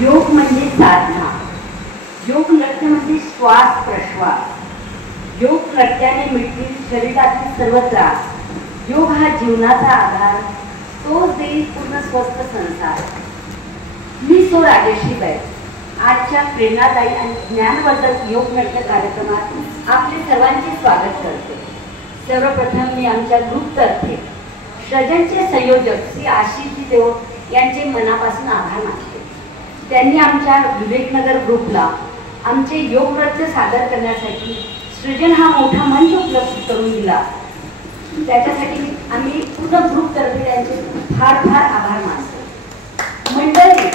योग म्हणजे साधना, योग नृत्य म्हणजे श्वास प्रश्वास, योग नृत्याने मिटतील शरीरातील सर्व त्रास, योग हा जीवनाचा आधार, तोच देईल पूर्ण स्वस्थ संसार. मी सो राजेश्री बैस आजच्या प्रेरणादायी आणि ज्ञानवर्धक योग नृत्य कार्यक्रमात आपले सर्वांचे स्वागत करते. सर्वप्रथम मी आमच्या ग्रुपतर्फे सृजनचे संयोजक श्री आशिष देव यांचे मनापासून आभार मानते. त्यांनी आमच्या विवेकनगर ग्रुपला आमचे योग नृत्य सादर करण्यासाठी सृजन हा मोठा मंच उपलब्ध करून दिला. त्याच्यासाठी आम्ही पूर्ण ग्रुपतर्फे त्यांचे फार फार आभार मानतो. मंडळी,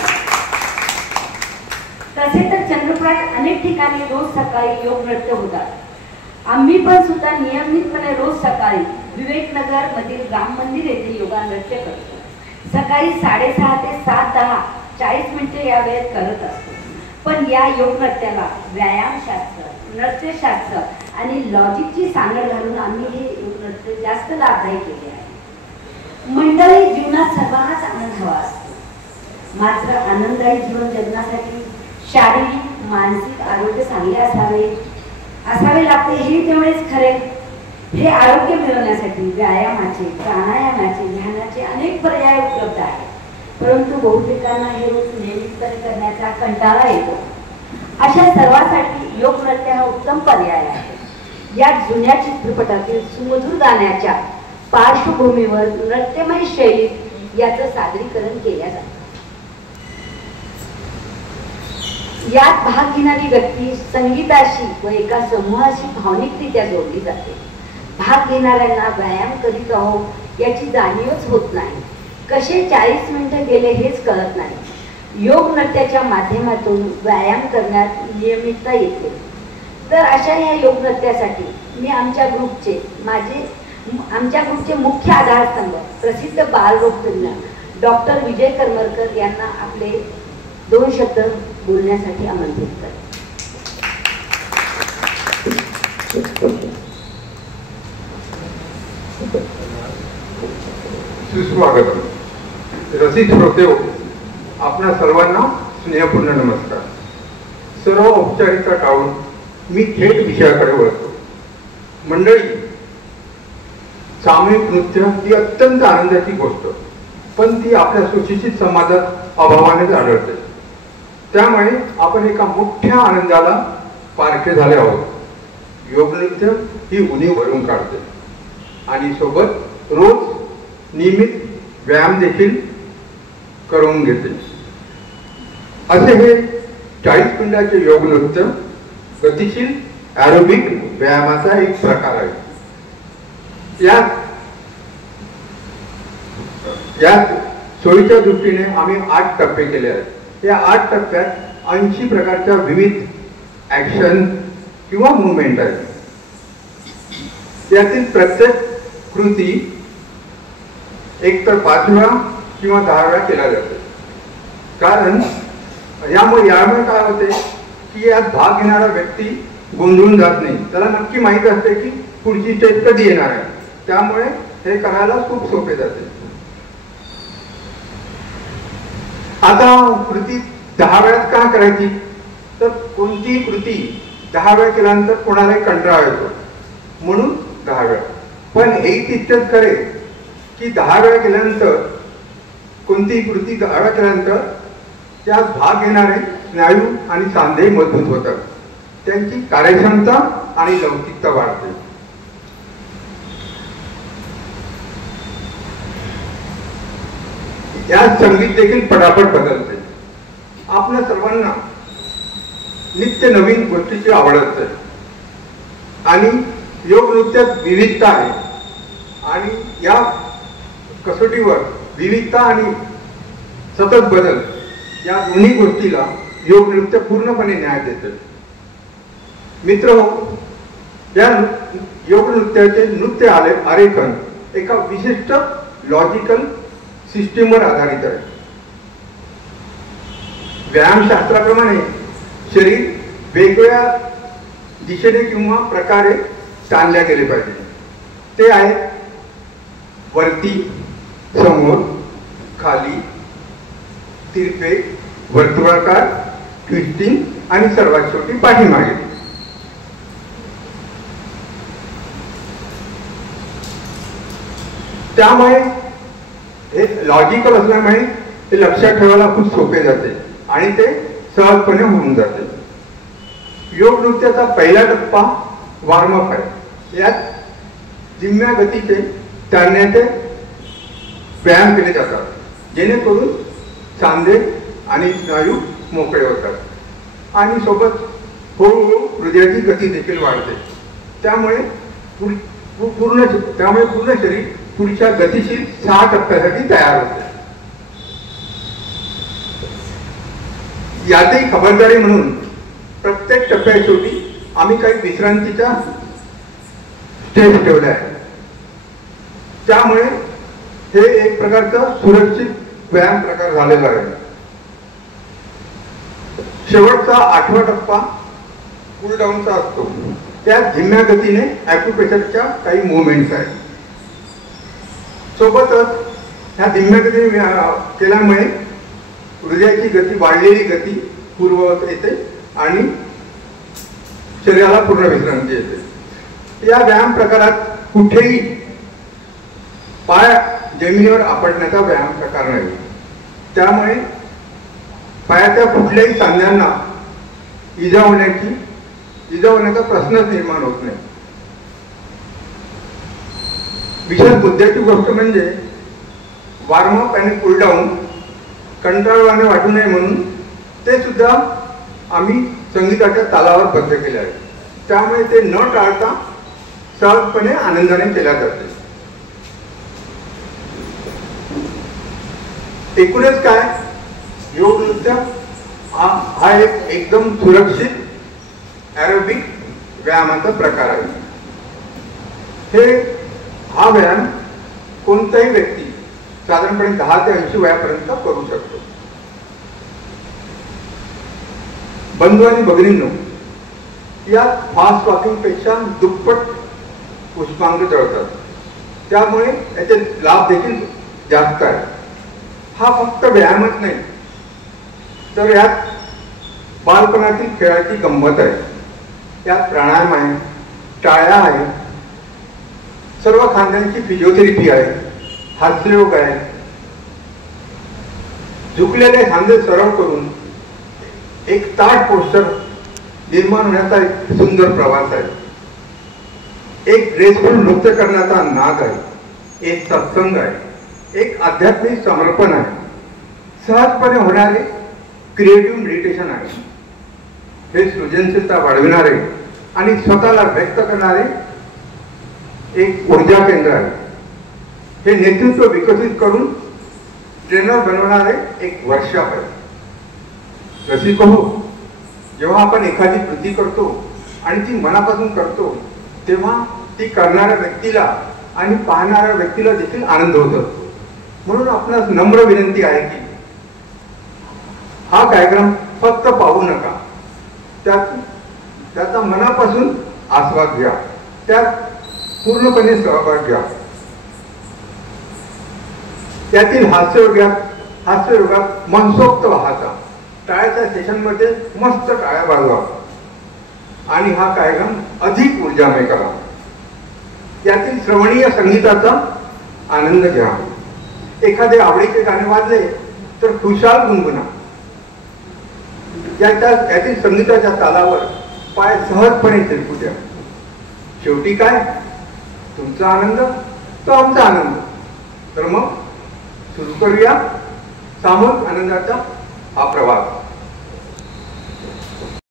तसे तर चंद्रपुरात अनेक ठिकाणी रोज सकाळी योग नृत्य होतात. आम्ही पण सुद्धा नियमितपणे रोज सकाळी विवेकनगर मधील राम मंदिर येथे योगा नृत्य करतो. सकाळी 6:30 ते 7:10 40 मिनिटे या वेळेत करत असतो. पण या योग नृत्याला व्यायामशास्त्र, नृत्यशास्त्र आणि लॉजिकची सांगड घालून आम्ही हे योग नृत्य जास्त लाभदायी केले आहे. मंडळी, जीवनात सर्वांनाच आनंद हवा असतो. मात्र आनंददायी जीवन जगण्यासाठी शारीरिक मानसिक आरोग्य चांगले असावे लागते हे तेवढेच खरे. हे आरोग्य मिळवण्यासाठी व्यायामाचे, प्राणायामाचे, ध्यानाचे अनेक पर्याय उपलब्ध आहेत. परंतु बहुतेकांना हे रोज नियमितपणे करण्याचा कंटाळा येतो. अशा सर्वांसाठी योग नृत्य हा उत्तम पर्याय आहे. या जुन्या चित्रपटातील सुमधुर गाण्याच्या पार्श्वभूमीवर नृत्यमय शैलीत याचं सादरीकरण केल्या जातं. यात भाग घेणारी व्यक्ती संगीताशी व एका समूहाशी भावनिकरित्या जोडली जाते. भाग घेणाऱ्यांना व्यायाम करीत आहो याची जाणीवच होत नाही. कसे 40 मिनिटं गेले हेच कळत नाही. योग नृत्याच्या माध्यमातून व्यायाम करण्यात नियमितता येते. तर अशा या योग नृत्यासाठी मी आमच्या ग्रुपचे मुख्य आधारस्तंभ प्रसिद्ध बालरोगतज्ञ डॉक्टर विजय करमरकर यांना आपले 2 शब्द बोलण्यासाठी आमंत्रित करते. सुस्वागतम. रसिक श्रोते, आपणा सर्वांना स्नेहपूर्ण नमस्कार. सर्व औपचारिकता टाळून मी थेट विषयाकडे वळतो. मंडळी, सामूहिक नृत्य ही अत्यंत आनंदाची गोष्ट, पण ती आपल्या सुशिक्षित समाजात अभावानेच आढळते. त्यामुळे आपण एका मोठ्या आनंदाला पारखे झाले आहोत. योग नृत्य ही उणीव भरून काढते आणि सोबत रोज नियमित व्यायाम देखील करून घेते. असे हे 40 मिनिटाचे योग नृत्य गतिशील ॲरोबिक व्यायामाचा एक प्रकार आहे. यात सोयीच्या दृष्टीने आम्ही 8 टप्पे केले आहेत. या 8 टप्प्यात 80 प्रकारच्या विविध ॲक्शन किंवा मुवमेंट आहेत. त्यातील प्रत्येक कृती एकतर 5व्या किंवा 10व्या केल्या जाते. कारण यामुळे काय होते की यात भाग घेणारा व्यक्ती गोंधळून जात नाही. त्याला नक्की माहीत असते की पुढची स्टेप कधी येणार आहे. त्यामुळे हे करायला खूप सोपे जाते. आता कृती 10 वेळात का करायची, तर कोणतीही कृती 10 वेळा केल्यानंतर कोणालाही कंटाळा येतो, म्हणून 10 वेळा. पण हेही तितकंच खरे की 10 वेळा केल्यानंतर कोणतीही कृती 10 वेळा केल्यानंतर त्यात भाग घेणारे स्नायू आणि सांधे मजबूत होतात. त्यांची कार्यक्षमता आणि लवचिकता वाढते. यात संगीत देखील पटापट बदलते. आपल्या सर्वांना नित्य नवीन गोष्टीची आवड असते आणि योग नृत्यात विविधता आहे. आणि या कसोटीवर विविधता आणि सतत बदल या दोन्ही गोष्टीला योग नृत्य पूर्णपणे न्याय देते. मित्रहो, या योग नृत्याचे नृत्य आरेखन एका विशिष्ट लॉजिकल सिस्टीमवर आधारित आहे. व्यायामशास्त्राप्रमाणे शरीर वेगवेगळ्या दिशेने किंवा प्रकारे ताणले गेले पाहिजे. ते आहेत वरती, समोर, खाली, तिरपे, वर्तुळाकार, ट्विस्टिंग आणि सर्वात शेवटी पाठीमागे. त्यामुळे हे लॉजिकल असल्यामुळे ते लक्षात ठेवायला खूप सोपे जाते आणि ते सहजपणे होऊन जाते. योग नृत्याचा पहिला टप्पा वॉर्मअप आहे. यात जिम्म्या गतीचे चालण्याचे व्यायाम केले जातात, जेणेकरून सांधे आणि स्नायू मोकळे होतात आणि सोबत हळूहळू हृदयाची गती देखील वाढते. त्यामुळे पूर्ण शरीर पुढच्या गतिशील 6 टप्प्यासाठी तयार होते. यातही खबरदारी म्हणून प्रत्येक टप्प्याच्या शेवटी आम्ही काही विश्रांतीच्या स्टेज ठेवल्या आहेत. त्यामुळे हे एक प्रकारचा सुरक्षित व्यायाम प्रकार झालेला आहे. शेवटचा 8वा टप्पा कूल डाऊनचा असतो. त्यात धीम्या गतीने ॲक्युप्रेशरच्या काही मुवमेंट्स आहेत. सोबतच ह्या धीम्या गतीने केल्यामुळे हृदयाची गती, वाढलेली गती पूर्ववत येते आणि शरीराला पूर्ण विश्रांती येते. या व्यायाम प्रकारात कुठेही पाय जमिनीवर आपटण्याचा व्यायाम प्रकार नाही. त्यामुळे पायाच्या कुठल्याही सांध्यांना इजा होण्याचा प्रश्नच निर्माण होत नाही. विशेष मुद्द्याची गोष्ट म्हणजे वॉर्मअप आणि कूलडाऊन कंटाळवाणे वाटू नये म्हणून ते सुद्धा आम्ही संगीताच्या तालावर बद्ध केले आहे. त्यामुळे ते न टाळता सहजपणे आनंदाने केल्या जाते. एकूणच काय, योग नृत्य हा एक एकदम सुरक्षित ॲरोबिक व्यायामाचा प्रकार आहे. हा व्यायाम कोणताही व्यक्ती साधारणपणे 10 ते 80 वयापर्यंत करू शकतो. बंधू आणि भगिनींनो, यात फास्ट वॉकिंग पेक्षा दुप्पट उष्मांक जळतात. त्यामुळे याचे लाभ देखील जास्त आहे. हा फक्त व्यायामच नाही, तर यात बालपणातील खेळाची गंमत आहे. यात प्राणायाम आहे, टाळ्या आहे, सर्व खांद्यांची फिजिओथेरपी आहे, हास्ययोग आहे, झुकलेले खांदे सरळ करून एक ताठ पोस्चर निर्माण होण्याचा एक सुंदर प्रवास आहे. एक ग्रेसफुल नृत्य करण्याचा नाद आहे, एक सत्संग आहे, एक आध्यात्मिक समर्पण आहे, सहजपणे होणारे क्रिएटिव्ह मेडिटेशन आहे. हे सृजनशीलता वाढविणारे आणि स्वतःला व्यक्त करणारे एक ऊर्जा केंद्र आहे. हे नेतृत्व विकसित करून ट्रेनर बनवणारे एक वर्कशॉप आहे. जशी कहू, जेव्हा आपण एखादी कृती करतो आणि ती मनापासून करतो, तेव्हा ती करणाऱ्या व्यक्तीला आणि पाहणाऱ्या व्यक्तीला देखील आनंद होत असतो. म्हणून आपणास नम्र विनंती आहे की हा कार्यक्रम फक्त पाहू नका, त्याचा मनापासून आस्वाद घ्या, त्यात पूर्णपणे सहभाग घ्या. त्यातील हास्ययोगात मनसोक्त वाहता, टाळ्याच्या सेशनमध्ये मस्त टाळ्या वाजवा आणि हा कार्यक्रम अधिक ऊर्जामय करा. यातील श्रवणीय संगीताचा आनंद घ्या. एखादे आवडीचे गाणे वाजले तर खुशाल गुणगुणा. यातील संगीताच्या तालावर पाय सहजपणे तिरकू द्या. शेवटी काय, तुमचा आनंद तो आमचा आनंद. तर मग सुरू करूया सामूहिक आनंदाचा हा प्रवास.